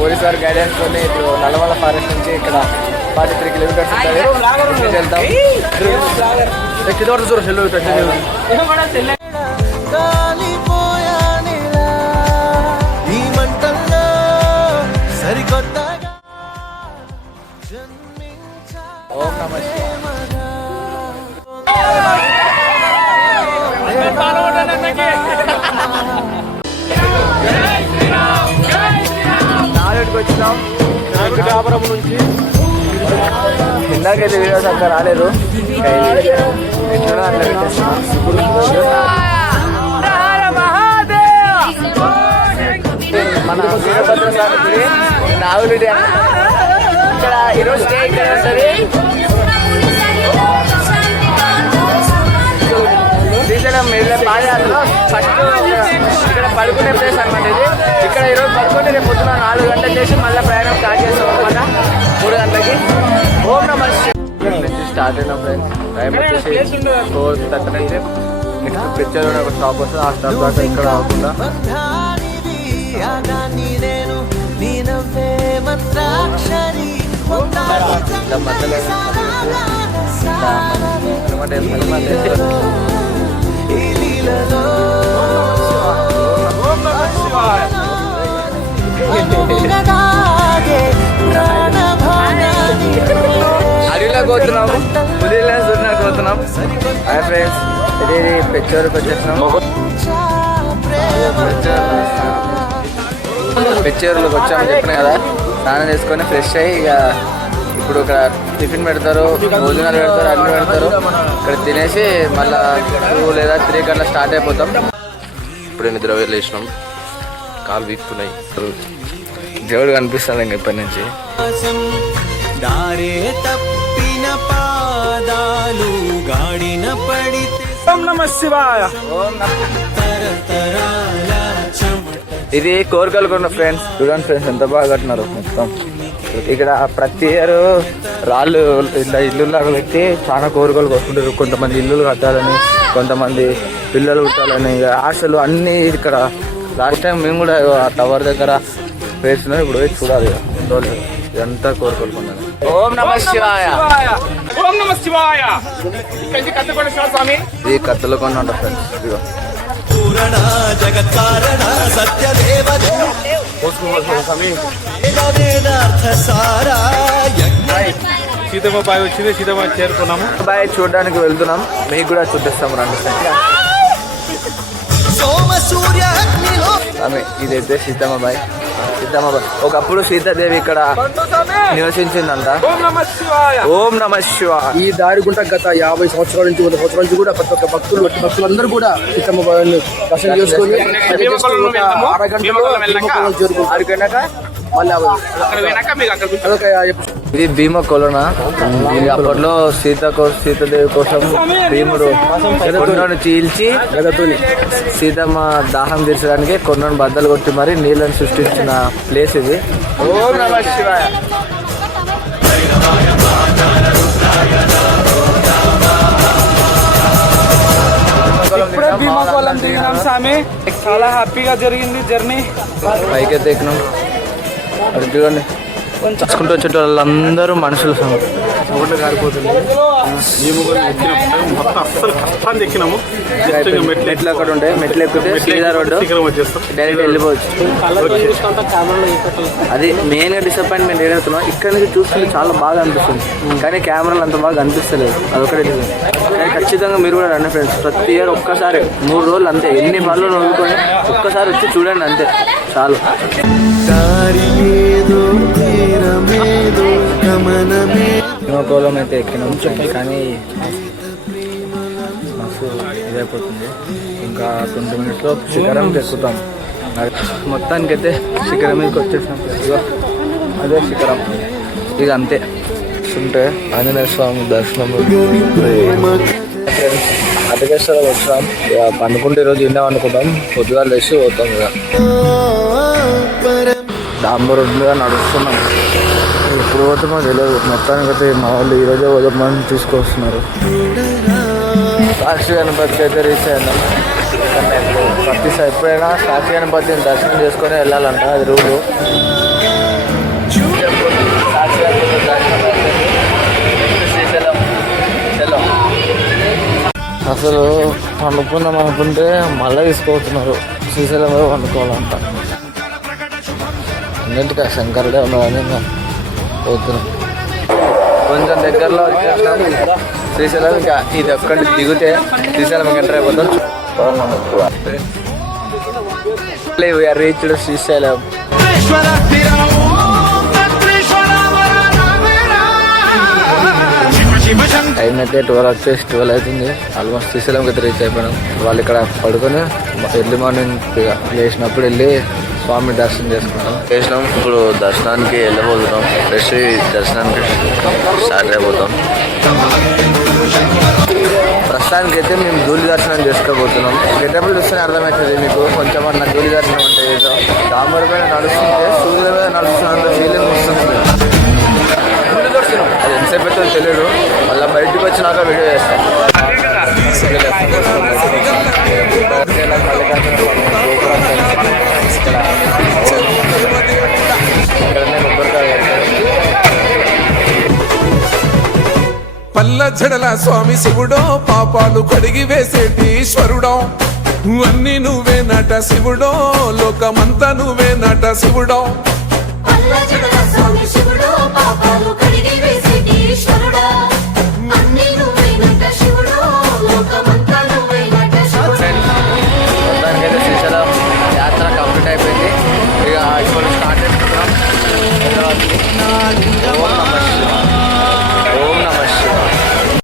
Police వారి guidance తోని ఇప్పుడు నల్లమల ఫారెస్ట్ నుంచి ఇక్కడ 43 కిలోమీటర్స్ ఉంటుంది. వెళ్తాం. ఓం నమః నాలుగుకి వచ్చినాం. కాపురం నుంచి ఇందాకైతే వీడియోస్ అక్కడ రాలేదు. ఎట్లా అట్లా పెట్టేస్తున్నాం. మన వీరభద్ర స్వామికి నాగులు ఇక్కడ ఈరోజు స్టే ఇక్కడ ఉంటుంది. శ్రీశైలం పాదయాత్రలో ఫస్ట్ ఇక్కడ పడుకునే ప్లేస్ అనమాట ఇది. ఇక్కడ ఈరోజు పడుకుంటే రేపు పొద్దున 4 గంటలు చేసి మళ్ళీ ప్రయాణం స్టార్ట్ చేస్తాం అనమాట 3 గంటలకి. ఓం నమః నుంచి స్టార్ట్ అయిన ఫ్రెండ్స్. టైం వచ్చేసి 4:30 నుంచి నెక్స్ట్ పిక్చర్ ఒక స్టాప్ వస్తుంది. ఆ స్టాప్ దాకా ఇక్కడ అవ్వకుండా ఇట్లా మధ్యలో అడవిలోకి పోతున్నాము. పులిలో సూర్యకి పోతున్నాం. హాయ్ ఫ్రెండ్స్, ఇది పిక్చర్కి వచ్చేసినాం. పిక్చర్లోకి వచ్చామని చెప్పిన కదా. స్నానం చేసుకొని ఫ్రెష్ అయ్యి ఇక ఇప్పుడు ఇక్కడ టిఫిన్ పెడతారు, భోజనాలు పెడతారు, అన్నీ పెడతారు. ఇక్కడ తినేసి మళ్ళీ 2 లేదా 3 గంటల స్టార్ట్ అయిపోతాం. ఇప్పుడే నిద్ర లేచినాం, కాలు వీక్కున్నాయి. దేవుడు కనిపిస్తాడు ఇంక ఇప్పటి నుంచి. ఓం నమః శివాయ. ఇది కోరికలుకున్న ఫ్రెండ్స్. చూడండి ఫ్రెండ్స్ ఎంత బాగా కట్టినారు మొత్తం. ఇక్కడ ప్రతి ఇయర్ రాళ్ళు ఇట్లా ఇల్లులాగా పెట్టి చాలా కోరికలు వస్తుంటారు. కొంతమంది ఇల్లులు కట్టాలని, కొంతమంది పిల్లలు పుట్టాలని, ఆశలు అన్నీ ఇక్కడ. లాస్ట్ టైం మేము కూడా ఆ టవర్ దగ్గర వేస్తున్నాం. ఇప్పుడు చూడాలి ఇదంతా కోరుకోలుకున్నాను. ఓం నమః శివాయ. ఓం నమః శివాయ. స్వామి ఇది కత్తులు కొన్ని ఉంటాయి ఫ్రెండ్స్. ఇదిగో సీతమ్మ బాయ్ వచ్చింది. సీతమ్మ చేరుకున్నాము. బాయ్ చూడడానికి వెళ్తున్నాం. మీకు కూడా చూపిస్తాము రండి. ఇదైతే సీతమ్మ బాయ్. సీతమ్మ బాయ్ ఒకప్పుడు సీతాదేవి ఇక్కడ నివసించిందంట. ఓం నమః శివాయ. ఈ దారి గుంట గత 50 సంవత్సరాల నుంచి 100 సంవత్సరాల నుంచి కూడా ప్రతి ఒక్క భక్తులందరూ కూడా సీతమ్మ బాయిని దర్శనం చేసుకొని అరగంట మళ్ళీ ఇది భీమ కొలన. అప్పట్లో సీతాదేవి కోసం భీముడు కొండను చీల్చి సీతమ్మ దాహం తీర్చడానికి కొండను బద్దలు కొట్టి మరి నీళ్ళని సృష్టించిన ప్లేస్ ఇది. ఓం నమః శివాయ. ఇప్పుడే భీమకోలం దిగినాం స్వామి. చాలా హ్యాపీగా జరిగింది జర్నీ. పైకి ఎక్కినాం. అది చూడండి చూసుకుంటూ వచ్చే వాళ్ళందరూ మనుషులు. రోడ్లు కారిపోతుంది. మేము కూడా మొత్తం అస్సలు కష్టాన్ని ఎక్కినాము. మెట్లు అక్కడ ఉంటాయి. మెట్లు ఎక్కితే సీదా రోడ్డు డైరెక్ట్ వెళ్ళిపోవచ్చు. అది మెయిన్ గా డిసప్పాయింట్మెంట్ ఏదవుతున్నాం. ఇక్కడ నుంచి చూస్తుంటే చాలా బాగా అనిపిస్తుంది, కానీ కెమెరాలు అంత బాగా అనిపిస్తలేదు. అదొకటి. కానీ ఖచ్చితంగా మీరు కూడా రండి ఫ్రెండ్స్. ప్రతి ఇయర్ ఒక్కసారి 3 రోజులు అంతే. ఎన్ని పనులు వదులుకొని ఒక్కసారి వచ్చి చూడండి అంతే చాలు. హిమకోలం అయితే ఎక్కినాం కానీ మస్తు ఇదైపోతుంది. ఇంకా 20 మినిట్స్లో శిఖరం ఎక్కుతాం. మొత్తానికి అయితే శిఖరం మీదకి వచ్చేసాం. అదే శిఖరం. ఇది అంతే. చూస్తుంటే ఆంజనేయ స్వామి దర్శనం. అటకేశ్వరం వచ్చాం. ఇక పండుకుంటే ఈరోజు ఇండా అనుకుంటాం. పొద్దుగా లేచి పోతాం. ఇక డాంబర్ రోడ్డుగా నడుస్తున్నాం. ఎప్పుడు పోతామో తెలియదు. మొత్తానికి అయితే మా వాళ్ళు ఈరోజే పోదామని తీసుకొస్తున్నారు. సాక్షి గణపతికి అయితే రీచ్ అయినా. ఎప్పుడైనా సాక్షి గణపతిని దర్శనం చేసుకొని వెళ్ళాలంట. అది రూలు. అసలు పండుకుందాం అనుకుంటే మళ్ళీ తీసుకుపోతున్నారు శ్రీశైలం మీద పండుకోవాలంట. అన్నింటికి శంకరుడే ఉన్నాడని ఇంకా పోతున్నాం. కొంచెం దగ్గరలో వచ్చేసాం శ్రీశైలం. ఇంకా ఇది ఒక్కటి దిగితే శ్రీశైలం ఎంటర్ అయిపోతాం. రీచ్డ్ శ్రీశైలం. టైం అయితే 12 అవుతుంది. ఆల్మోస్ట్ శ్రీశైలంకి అయితే రీచ్ అయిపోయినాం. వాళ్ళు ఇక్కడ పడుకొని ఎర్లీ మార్నింగ్ లేచినప్పుడు వెళ్ళి స్వామి దర్శనం చేసుకుంటాం. చేసినాం. ఇప్పుడు దర్శనానికి వెళ్ళబోతున్నాం. ఫ్రెష్ దర్శనానికి స్టార్ట్ అయిపోతాం. ప్రస్తుతానికి అయితే మేము ధూళి దర్శనం చేసుకోబోతున్నాం. గెటప్పుడు చూస్తేనే అర్థమవుతుంది మీకు కొంచెం అన్న ధూళి దర్శనం అంటే ఏదో దామర్ పైన నడుస్తుంటే సూర్యుల మీద నడుస్తున్నంత ఫీలింగ్ వస్తుంది. అది ఎంతసేపు అయితే తెలియదు. మళ్ళీ బయటకు వచ్చినాక వీడియో చేస్తాం. పల్ల జడల స్వామి శివుడో పాపాలు కడిగి వేసేటి ఈశ్వరుడో అన్ని నువ్వే నట శివుడో లోకమంతా నువ్వే నట శివుడో పల్ల జడల స్వామి శివుడో పాపాలు కడిగి వేసేటి ఈశ్వరుడో